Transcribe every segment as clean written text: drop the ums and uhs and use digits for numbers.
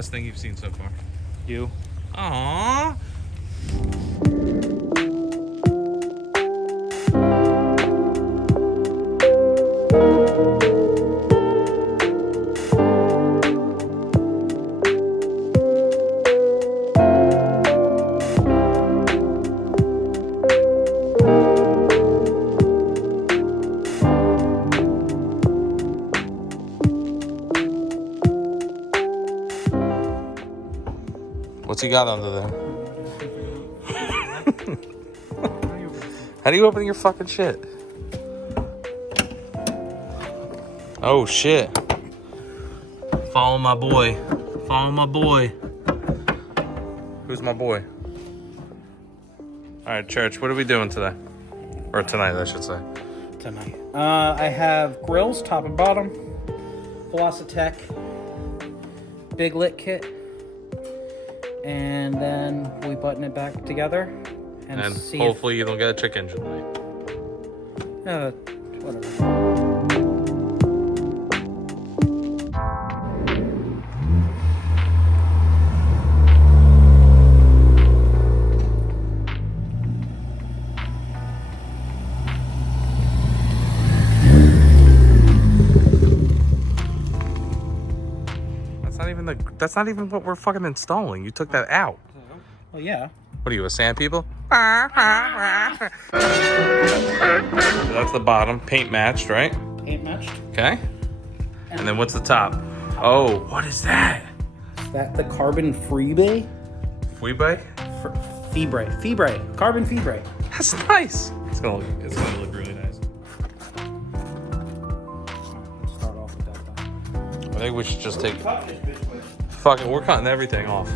best thing you've seen so far? You. Aww. What's he got under there? How do you open your fucking shit? Oh shit. Follow my boy. Follow my boy. Who's my boy? Alright, church, what are we doing today? Or tonight, I should say. Tonight. I have grills, top and bottom. Velossa Tech Big Lit Kit. And then we button it back together. And see hopefully you don't get a check engine light. Whatever. That's not even what we're fucking installing. You took that out. Well, yeah. What are you, a sand people? That's the bottom. Paint matched, right? Paint matched. Okay. And then what's the top? Oh, what is that? Is that the carbon freebay? Freebay? Fibre. Carbon fibre. That's nice. It's gonna look really nice. Start off with that though. I think we should just take. Fucking, we're cutting everything off.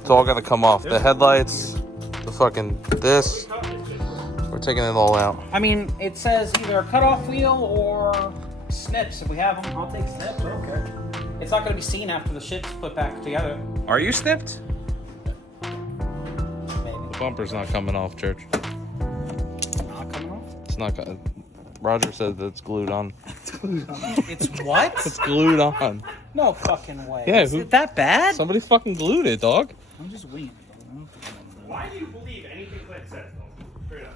It's all gonna come off. The headlights, the fucking this. We're taking it all out. I mean, it says either a cutoff wheel or snips. If we have them, I'll take snips. I don't care. It's not gonna be seen after the shit's put back together. Are you snipped? Maybe. The bumper's not coming off, church. Not coming off? It's not. Roger said that it's glued on. It's what? It's glued on. No fucking way. Yeah, Is it that bad? Somebody fucking glued it, dog. I'm just weak. Why do you believe anything Clint says, though? Straight up.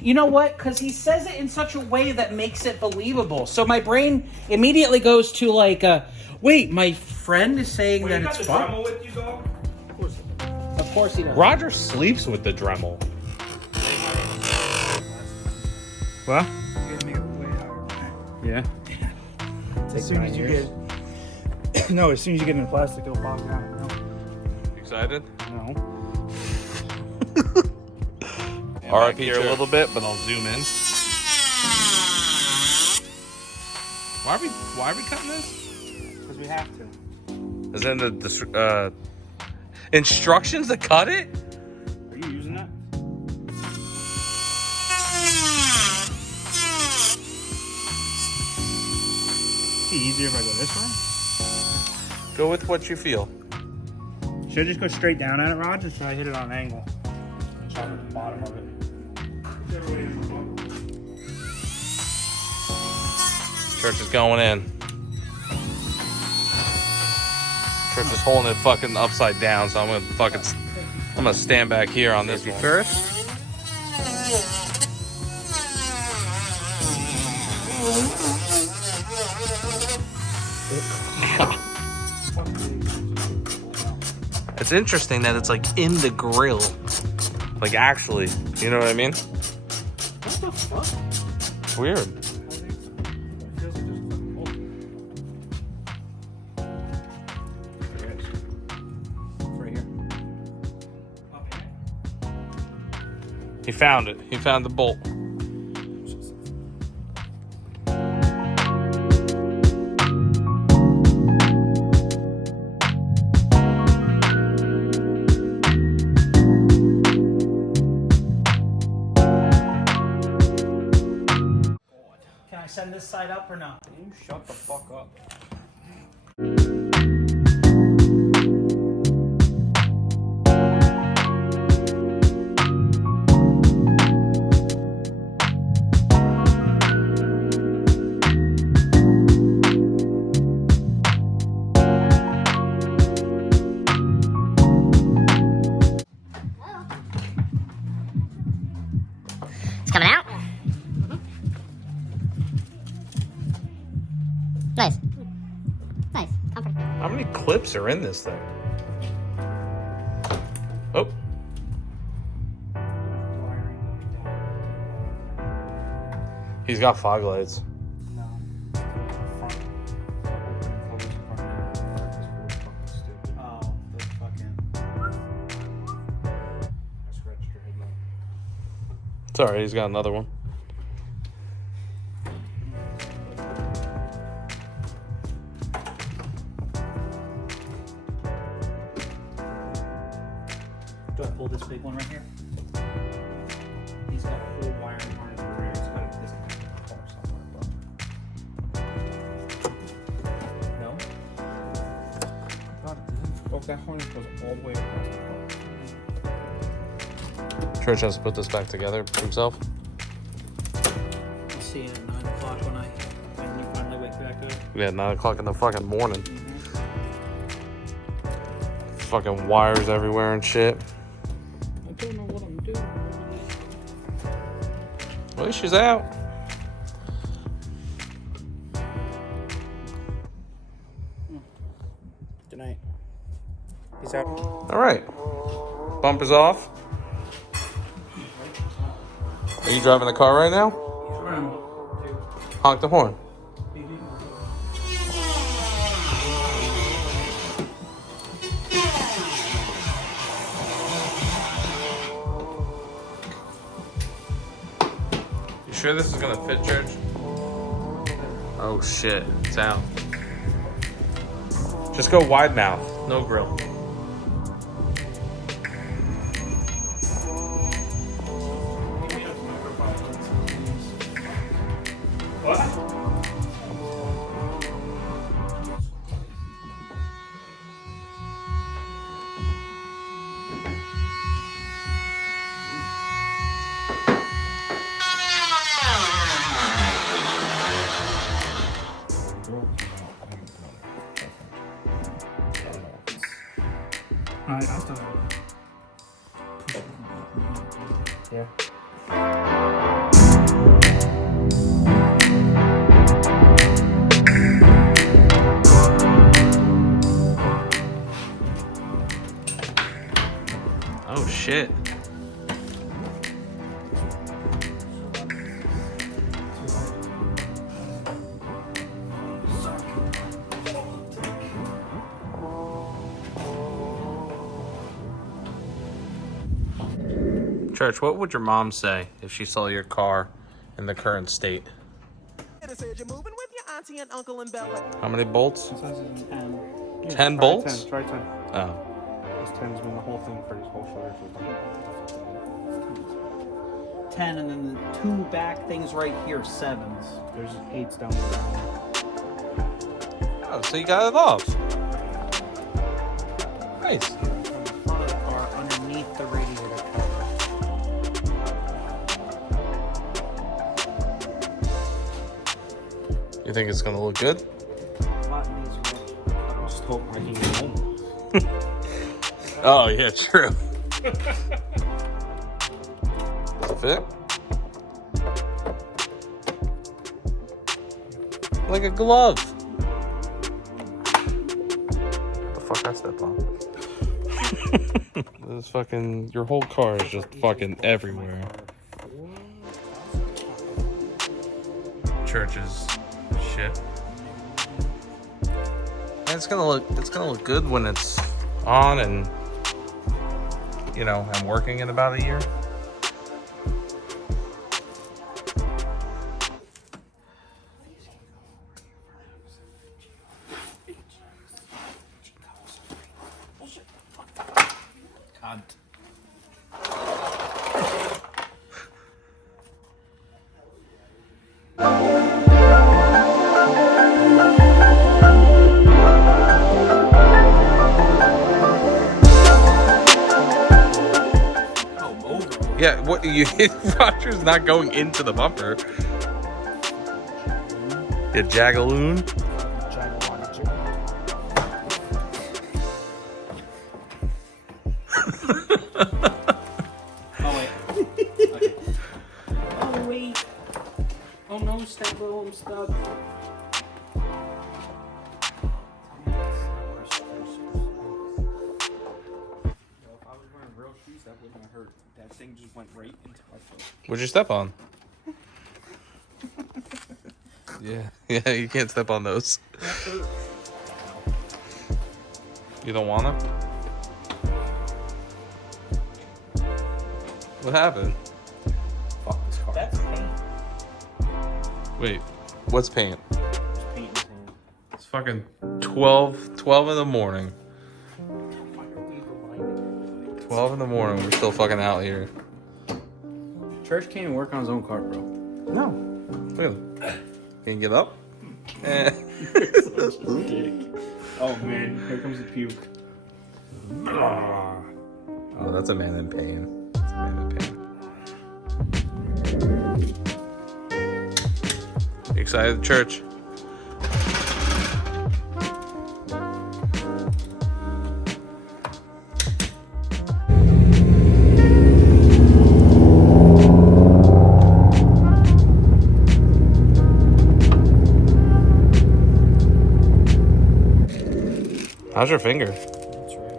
You know what? Because he says it in such a way that makes it believable. So my brain immediately goes to like, wait, my friend is saying that it's fun. Dremel with you, dog? Of course he does. Roger sleeps with the Dremel. What? You gotta make it way higher. Yeah. As soon as you get, no, as soon as you get in the plastic, it'll pop down. No. Excited? No. RIP here a little bit, but I'll zoom in. Why are we cutting this? Because we have to. Is in the instructions to cut it? Are you using that? Is it easier if I go this way? Go with what you feel. Should I just go straight down at it, Rod? Or should I hit it on an angle? Chop at the bottom of it. Church is going in. Church is holding it fucking upside down, so I'm gonna stand back here on this one first. It's interesting that it's like in the grill. Like actually, you know what I mean? What the fuck? It's weird. He found it. He found the bolt. Can I send this side up or no? You shut the fuck up. pipes are in this thing. Oh. He's got fog lights. No. Oh, the fucking. I scratched your headlight. It's alright, he's got another one. Do I pull this big one right here? He's got a whole wiring harness in the rear. It's got a disconnect in the car somewhere. No? God, it didn't. Oh, that harness goes all the way across the car. Church has to put this back together himself. I'll see you at 9 o'clock when you finally wake back up. Yeah, 9 o'clock in the fucking morning. Fucking wires everywhere and shit. I don't know what I'm doing. Well, she's out. Good night. He's out. Alright. Bumper's off. Are you driving the car right now? Honk the horn. You sure this is gonna fit, Church? Oh shit, it's out. Just go wide mouth, no grill. What? Alright, I'll still Yeah. Oh shit. Church, what would your mom say if she saw your car in the current state? How many bolts? It says it's 10. 10 try bolts? 10. Try 10. Oh. This 10's been the whole thing for his whole shoulder. 10, and then the 2 back things right here, 7s. There's 8s down the ground. Oh, so you got it off. Nice. From the front of the car, underneath the radiator cover. You think it's gonna look good? Button these right. Just hope I can get home. Oh, yeah, true. Does it fit? Like a glove. What the fuck I stepped on? This fucking, your whole car is just fucking everywhere. Churches, shit. And it's gonna look good when it's on and, you know, I'm working in about a year. God. Yeah, what you Roger's not going into the bumper. You jagaloon. Oh, wait. Okay. Oh, wait. Oh, no, Stable, I'm stuck. Jeez, that wouldn't have hurt. That thing just went right into my foot. What'd you step on? Yeah, you can't step on those. You don't wanna? What happened? Fuck this car. That's paint. Wait, what's paint? There's paint in his hand. It's fucking 12 in the morning. 12 in the morning, we're still fucking out here. Church can't even work on his own car, bro. No. Look at him. Can you get up? Oh man, here comes the puke. Oh, that's a man in pain. That's a man in pain. You excited, church? How's your finger? That's right.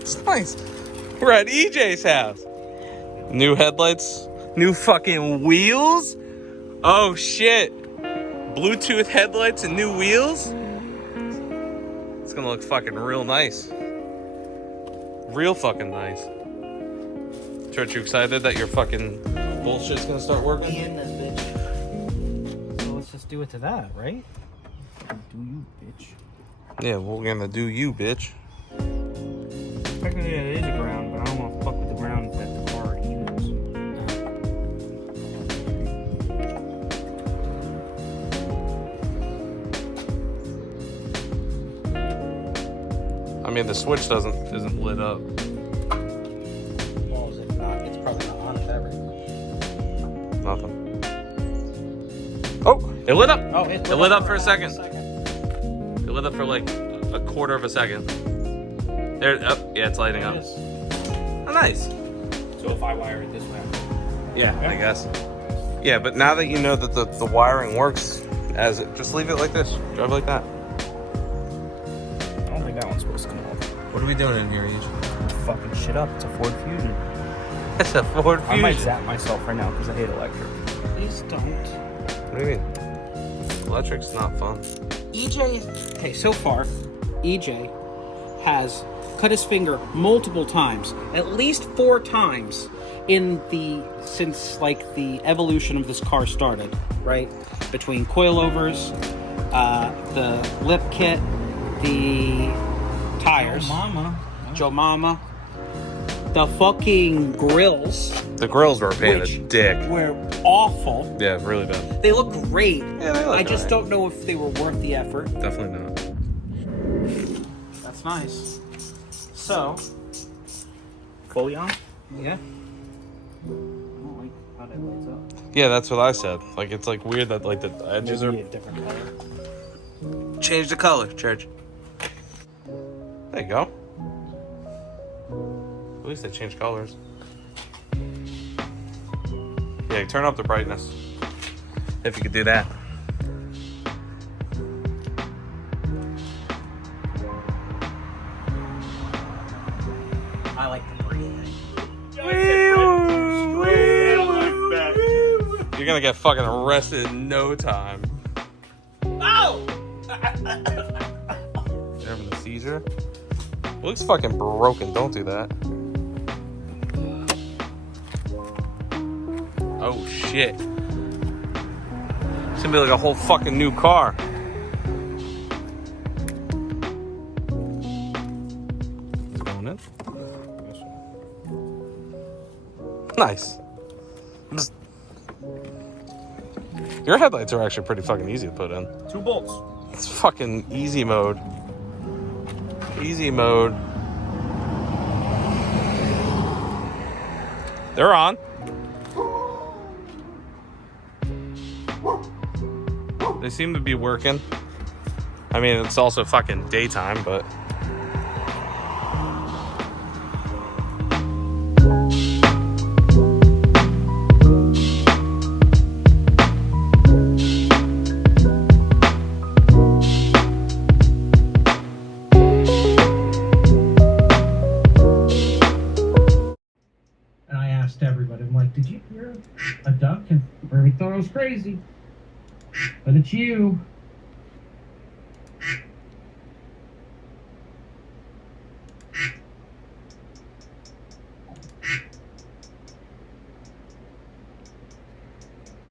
It's nice. We're at EJ's house. New headlights, new fucking wheels. Oh shit. Bluetooth headlights and new wheels. It's gonna look fucking real nice. Real fucking nice. Church, you excited that your fucking bullshit's gonna start working? In this bitch. So let's just do it to that, right? Do you, bitch? Yeah, we're gonna do you, bitch. Technically, it is a ground, but I don't want to fuck with the ground that the car already uses. I mean, the switch isn't lit up. Well, is it not? It's probably not on it ever. Nothing. Oh, it lit up. Oh, It lit up for a second. It lit up for like a quarter of a second. There, oh, yeah, it's lighting up. Oh, nice. So if I wire it this way, Yeah, I guess. Yeah, but now that you know that the wiring works as it, just leave it like this. Drive like that. I don't think that one's supposed to come off. What are we doing in here, Ian? Fucking shit up. It's a Ford Fusion. It's a Ford Fusion. I might zap myself right now because I hate electric. Please don't. What do you mean? Electric's not fun. EJ, okay, so far, EJ has cut his finger multiple times, at least 4 times since like the evolution of this car started, right? Between coilovers, the lip kit, the tires, Joe Mama, the fucking grills. The grills were a pain in Which the dick. were awful. Yeah, really bad. They look great. Yeah, they look I just alright. don't know if they were worth the effort. Definitely not. That's nice. So, Fully on? yeah. I don't like how that lights up. Yeah, that's what I said. Like, it's like weird that like the edges are. Maybe a different color. Change the color, Church. There you go. At least they changed colors. Yeah, turn up the brightness. If you could do that. I like the breathing. You're gonna get fucking arrested in no time. Oh! You having a seizure? It looks fucking broken. Don't do that. Oh shit. It's gonna be like a whole fucking new car. Is it going in? Nice. Just- Your headlights are actually pretty fucking easy to put in. 2 bolts. It's fucking easy mode. Easy mode. They're on. They seem to be working. I mean, it's also fucking daytime, but... neighborhood. I'm like, did you hear a duck? And everybody thought I was crazy. But it's you.